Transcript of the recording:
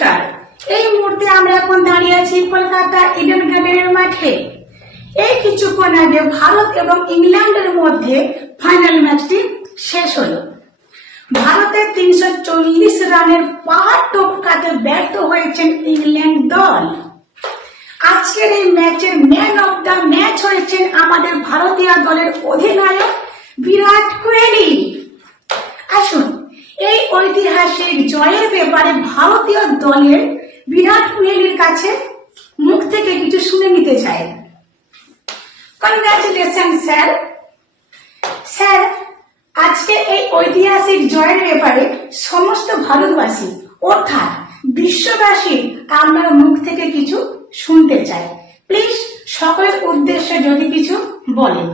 নমস্কার। এই মুহূর্তে আমরা এখন দাঁড়িয়ে আছি কলকাতা ইডেন গার্ডেনের মাঠে। এই কিছুক্ষণ আগে ভারত এবং ইংল্যান্ডের মধ্যে ফাইনাল ম্যাচটি শেষ হলো। ভারতের 340 রানের পাহাড় টপকাতে ব্যর্থ হয়েছেন ইংল্যান্ড দল। আজকের এই ম্যাচের ম্যান অফ দ্য ম্যাচ হয়েছেন আমাদের ভারতীয় দলের অধিনায়ক বিরাট কোহলি। আসুন এই ঐতিহাসিক জয়ের ব্যাপারে ভারতীয় দলের বিরাট কোহলির কাছে মুখ থেকে কিছু শুনে নিতে চাই। Congratulation sir. স্যার, আজকে এই ঐতিহাসিক জয়ের ব্যাপারে সমস্ত ভারতবাসী অর্থাৎ বিশ্ববাসী আপনার মুখ থেকে কিছু শুনতে চাই। প্লিজ সকলের উদ্দেশ্যে যদি কিছু বলেন।